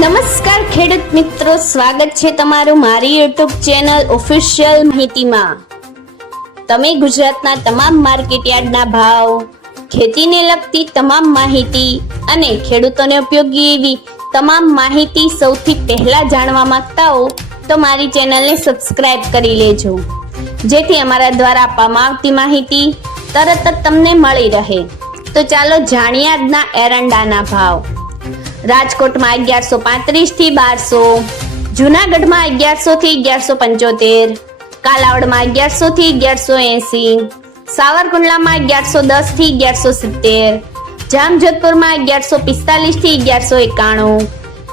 નમસ્કાર ખેડૂત મિત્રો, સ્વાગત છે તમારું મારી યુટ્યુબ ચેનલ ઓફિશિયલ માહિતીમાં. તમે ગુજરાતના તમામ માર્કેટયાર્ડના ભાવ, ખેતીને લગતી તમામ માહિતી અને ખેડૂતોને ઉપયોગી એવી તમામ માહિતી સૌથી પહેલા જાણવા માંગતા હો, તો મારી ચેનલને સબસ્ક્રાઇબ કરી લેજો. જેથી અમારા દ્વારા આપવામાં આવતી માહિતી તરત જ તમને મળી રહે. તો ચાલો જાણીએ આજના એરંડાના ભાવ. રાજકોટમાં અગિયારસો પાંત્રીસથી બારસો, જુનાગઢમાં અગિયારસો થી અગિયારસો પંચોતેર, કાલાવડમાં અગિયારસો થી અગિયારસો એસી, સાવરકુંડલામાં અગિયારસો દસથી અગિયારસો સિત્તેર, જામજોધપુરમાં અગિયારસો પિસ્તાલીસથી અગિયારસો એકાણું,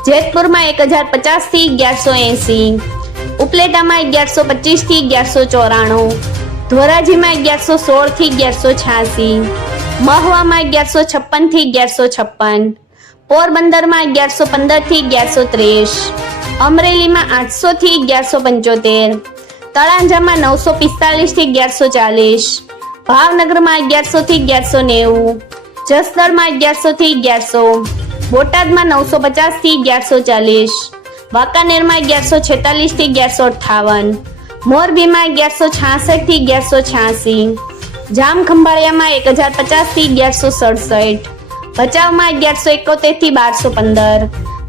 જેતપુરમાં એક હજાર પચાસથી અગિયારસો એસી, ઉપલેટામાં અગિયારસો પચીસથી અગિયારસો ચોરાણું, ધોરાજીમાં અગિયારસો સોળથી અગિયારસો છ્યાસી, મહવામાં અગિયારસો છપ્પનથી અગિયારસો છપ્પન પોરબંદરમાં અગિયારસો પંદરથી અગિયારસો ત્રીસ. અમરેલીમાં આઠસો થી અગિયારસો પંચોતેર. તળાંજામાં નવસો પિસ્તાલીસથી અગિયારસો ચાલીસ. ભાવનગરમાં અગિયારસો થી અગિયારસો નેવું. જસદણમાં અગિયારસો થી અગિયારસો. બોટાદમાં નવસો પચાસથી અગિયારસો ચાલીસ. વાંકાનેરમાં અગિયારસો છેતાલીસથી અગિયારસો અઠાવન મોરબીમાં અગિયારસો છાસઠથી અગિયારસો છ્યાસી. જામખંભાળિયામાં એક હજાર પચાસથી અગિયારસો સડસઠ. ભચાઉમાં અગિયારસો એકોતેરથી બારસો પંદર.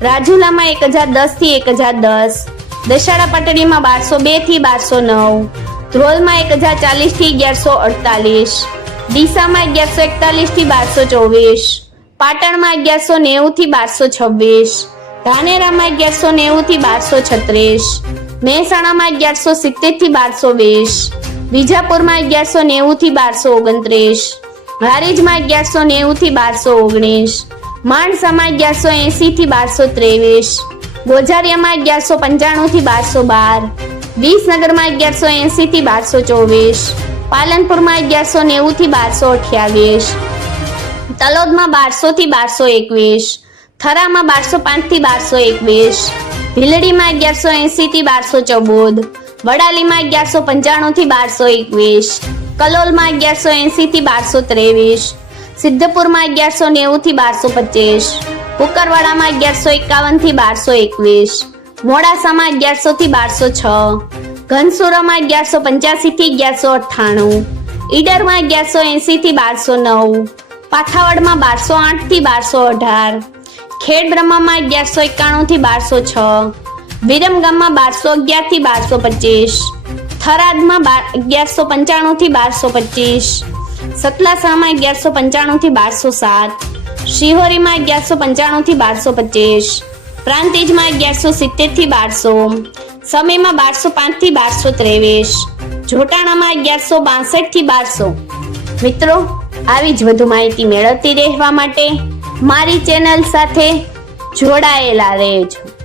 રાજુલામાં એક હજાર દસથી એક હજાર દસ. દશાળા પટડીમાં બારસો બેથી બારસો નવ. ધ્રોલમાં એક હજાર ચાલીસથી અગિયારસો અડતાલીસ. ડીસામાં અગિયારસો એકતાલીસથી બારસો ચોવીસ. પાટણમાં અગિયારસો નેવું થી બારસો છવ્વીસ. ધાનેરામાં અગિયારસો નેવું થી બારસો છત્રીસ. મહેસાણામાં અગિયારસો સિત્તેરથી બારસો વીસ. વિજાપુરમાં અગિયારસો નેવું થી બારસો ઓગણત્રીસ. હારીજમાં અગિયારસો નેવું થી બારસો ઓગણીસ. માણસામાં અગિયારસો એસી થી બારસો ત્રેવીસ. ગોજારિયામાં અગિયારસો પંચાણું થી બારસો બાર. વિસનગરમાં અગિયારસો એસી થી બારસો ચોવીસ. પાલનપુરમાં અગિયારસો નેવું થી બારસો અઠ્યાવીસ. તલોદમાં બારસો થી બારસો એકવીસ. થરામાં બારસો પાંચથી બારસો એકવીસ. ભીલડીમાં અગિયારસો એસી થી બારસો ચૌદ. વડાલીમાં અગિયારસો પંચાણું થી બારસો એકવીસ. કલોલમાં અગિયારસો એસી થી બારસો ત્રેવીસ. સિદ્ધપુરમાં અગિયારસો નેવું થી બારસો પચીસ. કુકરવાડામાં અગિયારસો એકાવનથી બારસો એકવીસ. મોડાસામાં અગિયારસો થી બારસો છ. ઘનસુરામાં અગિયારસો પંચ્યાસી થી અગિયારસો અઠ્ઠાણું. ઈડરમાં અગિયારસો એસી થી બારસો નવ. પાથાવડમાં બારસો આઠથી બારસો અઢાર. ખેડ બ્રહ્મામાં અગિયારસો એકાણું થી બારસો છ. વિરમગામમાં બારસો અગિયારથી બારસો પચીસ. થરાદમાં અગિયારસો પંચાણું થી બારસો પચીસ. સતલાસામાં અગિયારસો પંચાણું થી બારસો સાત. શિહોરીમાં અગિયારસો પંચાણું થી બારસો પચીસ. પ્રાંતિજમાં અગિયારસો સિત્તેરથી બારસો. સમયમાં બારસો પાંચથી બારસો ત્રેવીસ. જોટાણામાં અગિયારસો બાસઠથી બારસો. મિત્રો, આવી જ વધુ માહિતી મેળવતી રહેવા માટે મારી ચેનલ સાથે જોડાયેલા રહેજો.